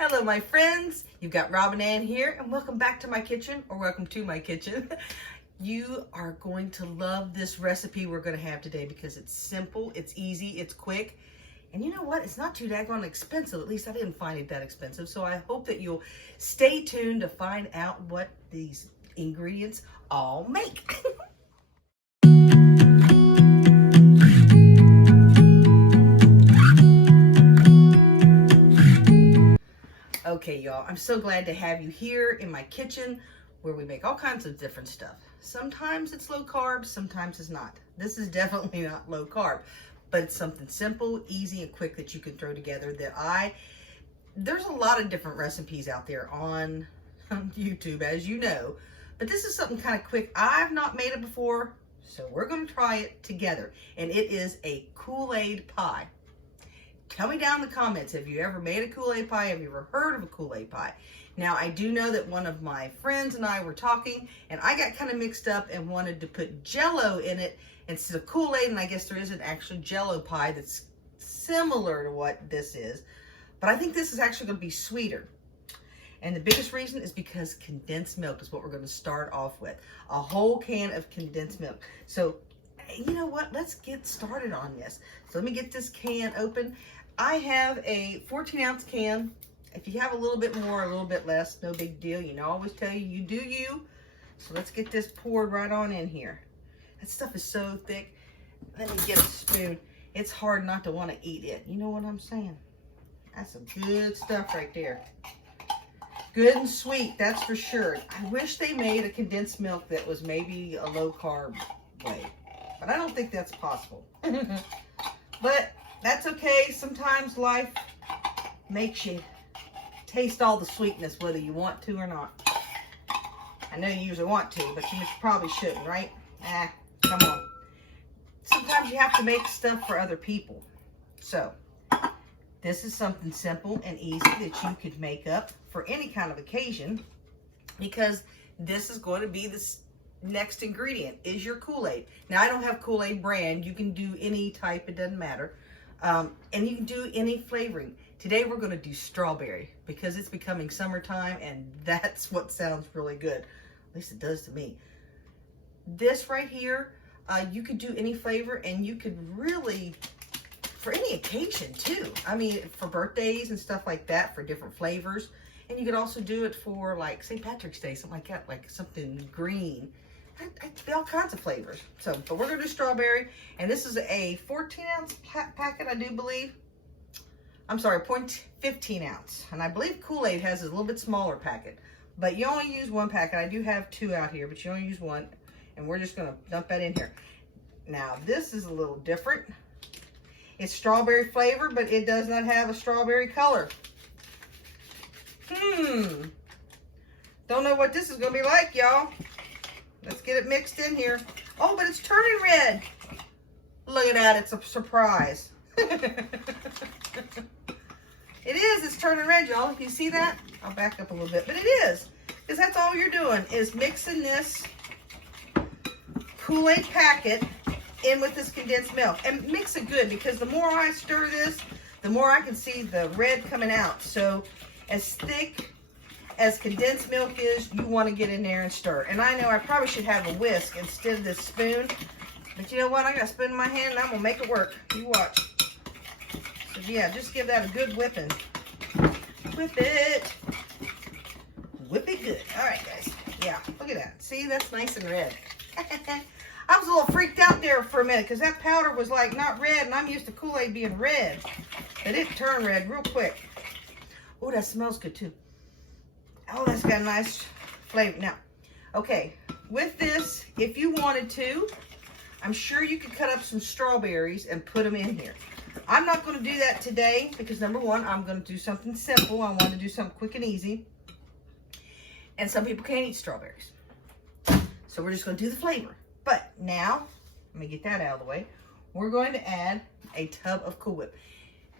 Hello, my friends. You've got Robin Ann here, and welcome back to my kitchen, or welcome to my kitchen. You are going to love this recipe we're going to have today because it's simple, it's easy, it's quick, and you know what? It's not too daggone expensive. At least I didn't find it that expensive. So I hope that you'll stay tuned to find out what these ingredients all make. Okay, y'all, I'm so glad to have you here in my kitchen where we make all kinds of different stuff. Sometimes it's low carb, sometimes it's not. This is definitely not low carb, but it's something simple, easy, and quick that you can throw together there's a lot of different recipes out there on YouTube, as you know, but this is something kind of quick. I've not made it before, so we're going to try it together, and it is a Kool-Aid pie. Tell me down in the comments, have you ever made a Kool-Aid pie? Have you ever heard of a Kool-Aid pie? Now, I do know that one of my friends and I were talking, and I got kind of mixed up and wanted to put Jell-O in it instead of Kool-Aid, and I guess there is an actual Jell-O pie that's similar to what this is, but I think this is actually going to be sweeter. And the biggest reason is because condensed milk is what we're going to start off with. A whole can of condensed milk. So, you know what? Let's get started on this. So let me get this can open. I have a 14-ounce can. If you have a little bit more, a little bit less, no big deal. You know, I always tell you, you do you. So let's get this poured right on in here. That stuff is so thick. Let me get a spoon. It's hard not to want to eat it. You know what I'm saying? That's some good stuff right there. Good and sweet, that's for sure. I wish they made a condensed milk that was maybe a low-carb way. But I don't think that's possible. But that's okay. Sometimes life makes you taste all the sweetness, whether you want to or not. I know you usually want to, but you probably shouldn't, right? Come on. Sometimes you have to make stuff for other people. So, this is something simple and easy that you could make up for any kind of occasion, because this is going to be the next ingredient is your Kool-Aid. Now, I don't have Kool-Aid brand. You can do any type, it doesn't matter. And you can do any flavoring. Today we're going to do strawberry because it's becoming summertime, and that's what sounds really good. At least it does to me. This right here, you could do any flavor, and you could really, for any occasion too. I mean, for birthdays and stuff like that, for different flavors. And you could also do it for, like, St. Patrick's Day, something like that, like something green. All kinds of flavors. So, but we're going to do strawberry. And this is a 14-ounce packet, I do believe. I'm sorry, 0.15 ounce. And I believe Kool-Aid has a little bit smaller packet. But you only use one packet. I do have two out here, but you only use one. And we're just going to dump that in here. Now, this is a little different. It's strawberry flavor, but it does not have a strawberry color. Don't know what this is going to be like, y'all. Let's get it mixed in here. Oh, but it's turning red. Look at that. It's a surprise. It is. It's turning red, y'all. You see that? I'll back up a little bit. But it is. Because that's all you're doing is mixing this Kool-Aid packet in with this condensed milk. And mix it good, because the more I stir this, the more I can see the red coming out. So as thick as condensed milk is, you want to get in there and stir. And I know I probably should have a whisk instead of this spoon, but you know what? I got a spoon in my hand and I'm going to make it work. You watch. So yeah, just give that a good whipping. Whip it. Whip it good. All right, guys. Yeah, look at that. See, that's nice and red. I was a little freaked out there for a minute because that powder was like not red, and I'm used to Kool-Aid being red. But it turned red real quick. Oh, that smells good too. Oh, that's got a nice flavor. Now, okay, with this, if you wanted to, I'm sure you could cut up some strawberries and put them in here. I'm not going to do that today because, number one, I'm going to do something simple. I want to do something quick and easy. And some people can't eat strawberries. So we're just going to do the flavor. But now, let me get that out of the way. We're going to add a tub of Cool Whip.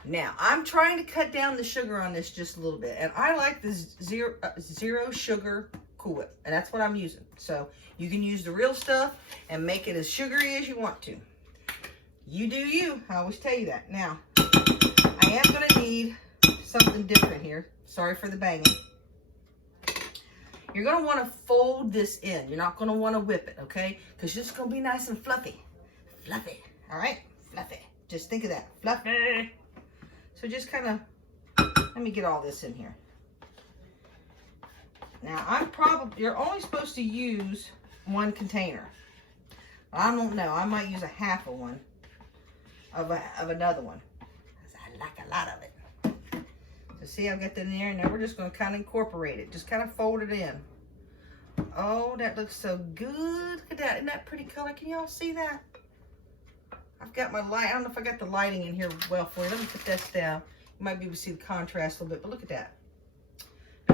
Now, I'm trying to cut down the sugar on this just a little bit. And I like the zero sugar Cool Whip. And that's what I'm using. So, you can use the real stuff and make it as sugary as you want to. You do you. I always tell you that. Now, I am going to need something different here. Sorry for the banging. You're going to want to fold this in. You're not going to want to whip it, okay? Because it's going to be nice and fluffy. Fluffy, all right? Fluffy. Just think of that. Fluffy. So just kind of, let me get all this in here. Now, you're only supposed to use one container. I don't know. I might use a half of one of another one. I like a lot of it. So see, I've got that in there, and now we're just going to kind of incorporate it. Just kind of fold it in. Oh, that looks so good. Look at that. Isn't that pretty color? Can y'all see that? I've got my light. I don't know if I got the lighting in here well for you. Let me put this down. You might be able to see the contrast a little bit, but look at that.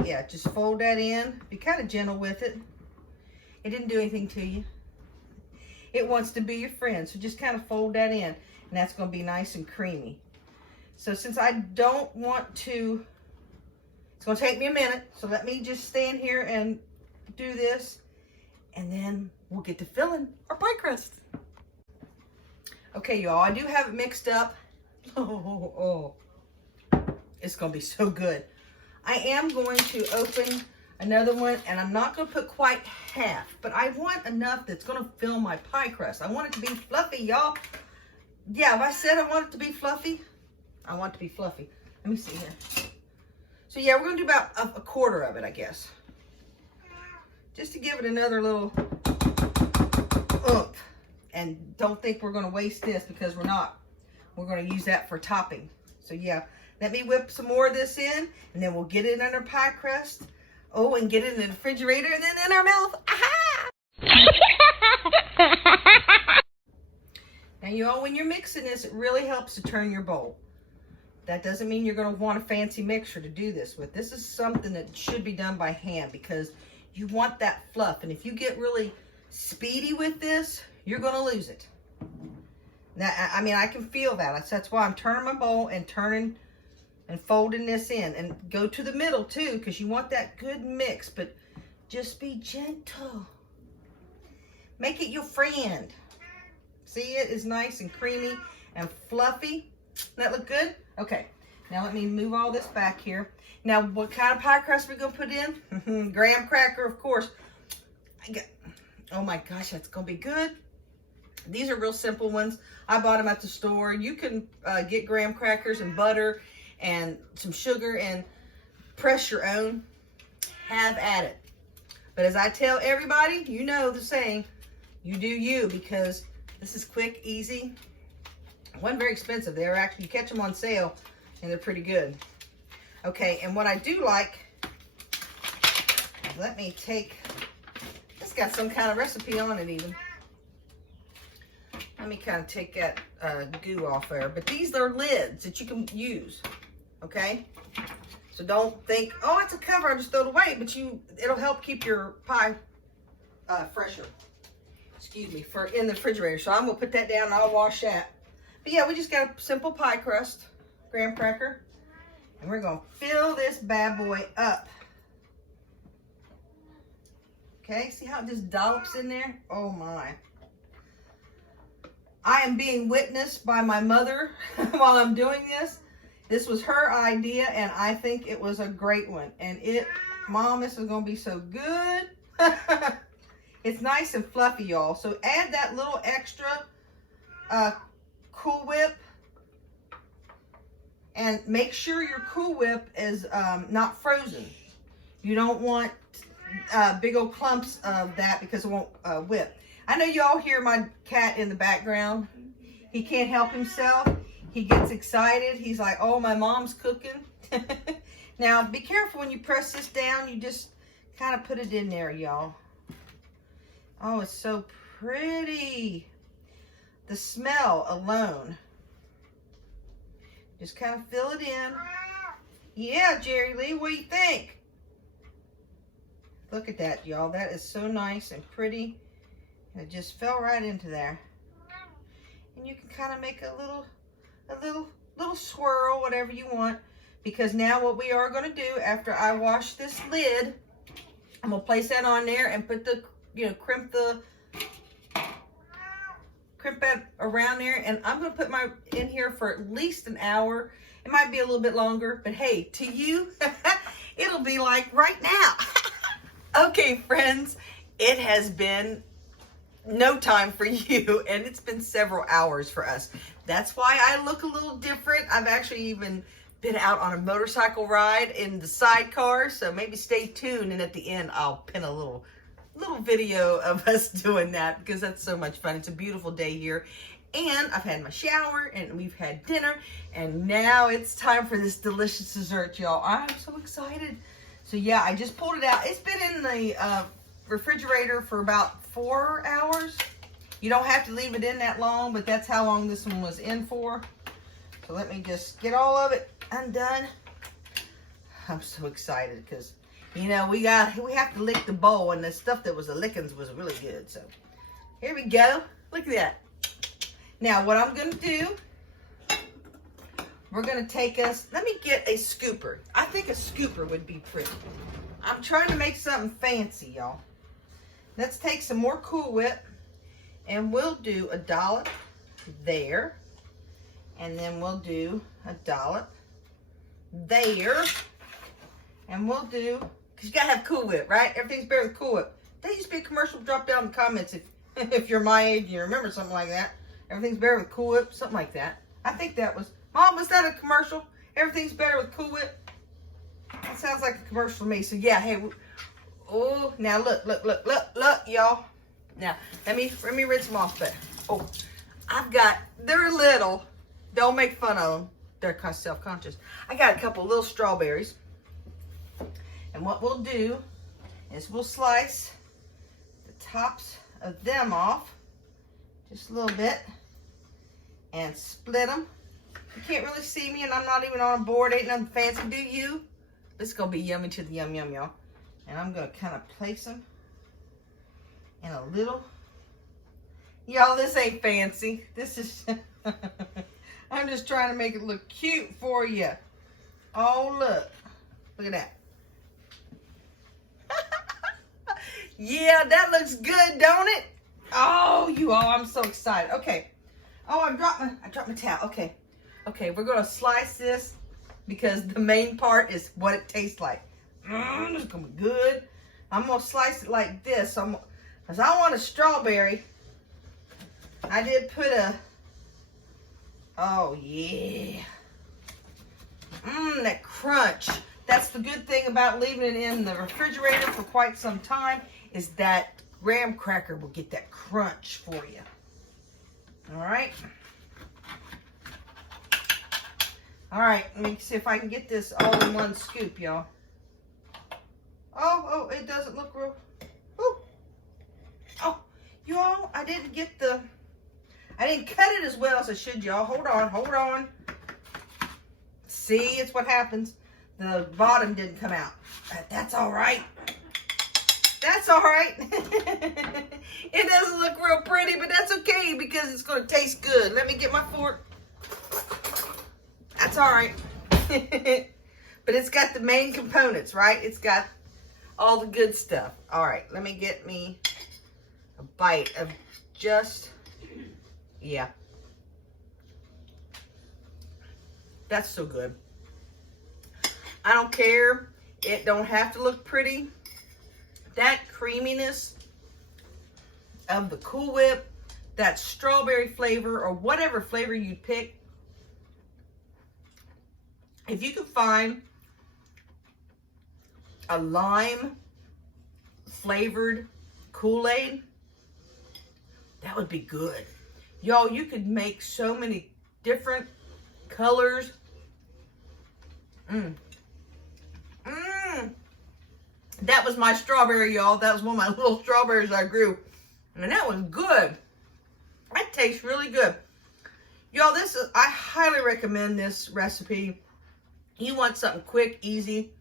Yeah, just fold that in. Be kind of gentle with it. It didn't do anything to you. It wants to be your friend, so just kind of fold that in, and that's going to be nice and creamy. So since I don't want to, it's going to take me a minute, so let me just stand here and do this, and then we'll get to filling our pie crust. Okay, y'all, I do have it mixed up. Oh, it's going to be so good. I am going to open another one, and I'm not going to put quite half, but I want enough that's going to fill my pie crust. I want it to be fluffy, y'all. Yeah, if I said I want it to be fluffy, I want it to be fluffy. Let me see here. So yeah, we're going to do about a quarter of it, I guess. Just to give it another little oomph. And don't think we're going to waste this, because we're not. We're going to use that for topping. So yeah, let me whip some more of this in, and then we'll get it in our pie crust. Oh, and get it in the refrigerator, and then in our mouth. Aha! Now, y'all, when you're mixing this, it really helps to turn your bowl. That doesn't mean you're going to want a fancy mixer to do this with. This is something that should be done by hand, because you want that fluff. And if you get really speedy with this, you're going to lose it. Now, I mean, I can feel that. That's why I'm turning my bowl and turning and folding this in. And go to the middle, too, because you want that good mix. But just be gentle. Make it your friend. See, it is nice and creamy and fluffy. Doesn't that look good? Okay, now let me move all this back here. Now, what kind of pie crust are we going to put in? Graham cracker, of course. Oh my gosh, that's going to be good. These are real simple ones. I bought them at the store. You can get graham crackers and butter and some sugar and press your own. Have at it. But as I tell everybody, you know the saying, you do you, because this is quick, easy. Wasn't very expensive. They're actually, you catch them on sale, and they're pretty good. Okay, and what I do like, let me take, it's got some kind of recipe on it even. Let me kind of take that goo off there. But these are lids that you can use, okay? So don't think, oh, it's a cover, I just throw it away. But it'll help keep your pie fresher. Excuse me, in the refrigerator. So I'm going to put that down and I'll wash that. But yeah, we just got a simple pie crust, graham cracker, and we're going to fill this bad boy up. Okay, see how it just dollops in there? Oh my. I am being witnessed by my mother while I'm doing this. This was her idea, and I think it was a great one. And Mom, this is going to be so good. It's nice and fluffy, y'all. So add that little extra Cool Whip, and make sure your Cool Whip is not frozen. You don't want big old clumps of that, because it won't whip. I know you all hear my cat in the background. He can't help himself. He gets excited. He's like, oh, my mom's cooking. Now, be careful when you press this down. You just kind of put it in there, y'all. Oh, it's so pretty. The smell alone. Just kind of fill it in. Yeah, Jerry Lee, what do you think? Look at that, y'all. That is so nice and pretty. And it just fell right into there. And you can kind of make a little swirl, whatever you want. Because now what we are going to do, after I wash this lid, I'm going to place that on there and put the, crimp that around there, and I'm going to put in here for at least an hour, It might be a little bit longer, but hey, to you, it'll be like right now. Okay, friends, it has been no time for you, and it's been several hours for us. That's why I look a little different. I've actually even been out on a motorcycle ride in the sidecar, so maybe stay tuned, and at the end I'll pin a little video of us doing that because that's so much fun. It's a beautiful day here, and I've had my shower, and we've had dinner, and now it's time for this delicious dessert, y'all. I'm so excited. So yeah, I just pulled it out. It's been in the refrigerator for about 4 hours. You don't have to leave it in that long, but that's how long this one was in for. So let me just get all of it undone. I'm so excited because, you know, we have to lick the bowl, and the stuff that was the lickings was really good. So here we go. Look at that. Now what I'm going to do, we're going to take us, let me get a scooper. I think a scooper would be pretty. I'm trying to make something fancy, y'all. Let's take some more Cool Whip, and we'll do a dollop there. And then we'll do a dollop there. And we'll do, because you got to have Cool Whip, right? Everything's better with Cool Whip. There used to be a commercial. Drop down in the comments if you're my age and you remember something like that. Everything's better with Cool Whip, something like that. I think that was, Mom, was that a commercial? Everything's better with Cool Whip? That sounds like a commercial to me. So yeah, hey, oh, now look, y'all. Now, let me rinse them off, but, oh, they're little. Don't make fun of them. They're kind of self-conscious. I got a couple of little strawberries. And what we'll do is we'll slice the tops of them off just a little bit and split them. You can't really see me, and I'm not even on a board. Ain't nothing fancy, do you? This is going to be yummy to the yum, y'all. And I'm going to kind of place them in a little. Y'all, this ain't fancy. This is... I'm just trying to make it look cute for you. Oh, look. Look at that. Yeah, that looks good, don't it? Oh, you all, I'm so excited. Okay. Oh, I dropped my towel. Okay. Okay, we're going to slice this because the main part is what it tastes like. It's going to be good. I'm going to slice it like this. Because I want a strawberry. I did put a... Oh, yeah. That crunch. That's the good thing about leaving it in the refrigerator for quite some time, is that graham cracker will get that crunch for you. All right. All right, let me see if I can get this all in one scoop, y'all. Oh, it doesn't look real. Ooh. Oh, y'all, I didn't cut it as well as I should, y'all. Hold on. See, it's what happens. The bottom didn't come out. That's all right. That's all right. It doesn't look real pretty, but that's okay because it's going to taste good. Let me get my fork. That's all right. But it's got the main components, right? It's got all the good stuff. All right, let me get me a bite of just... Yeah. That's so good. I don't care. It don't have to look pretty. That creaminess of the Cool Whip, that strawberry flavor, or whatever flavor you pick. If you can find a lime flavored Kool-Aid, that would be good. Y'all, you could make so many different colors. That was my strawberry, y'all. That was one of my little strawberries I grew. And that was good. That tastes really good. Y'all, I highly recommend this recipe. You want something quick, easy.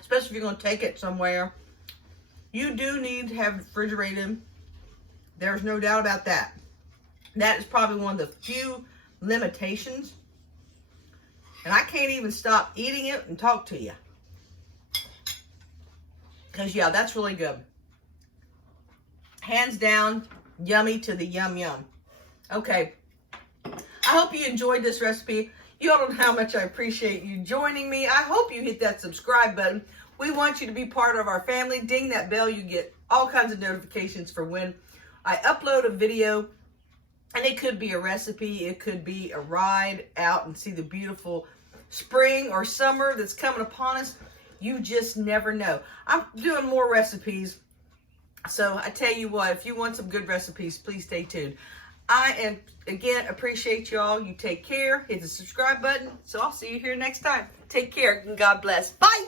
Especially if you're going to take it somewhere. You do need to have it refrigerated. There's no doubt about that. That is probably one of the few limitations. And I can't even stop eating it and talk to you. Because, yeah, that's really good. Hands down, yummy to the yum yum. Okay. hope you enjoyed this recipe. You all don't know how much I appreciate you joining me. I hope you hit that subscribe button. We want you to be part of our family. Ding that bell. You get all kinds of notifications for when I upload a video. And it could be a recipe. It could be a ride out and see the beautiful spring or summer that's coming upon us. You just never know. I'm doing more recipes. So I tell you what, if you want some good recipes, please stay tuned. Again, appreciate y'all. You take care. Hit the subscribe button. So I'll see you here next time. Take care and God bless. Bye.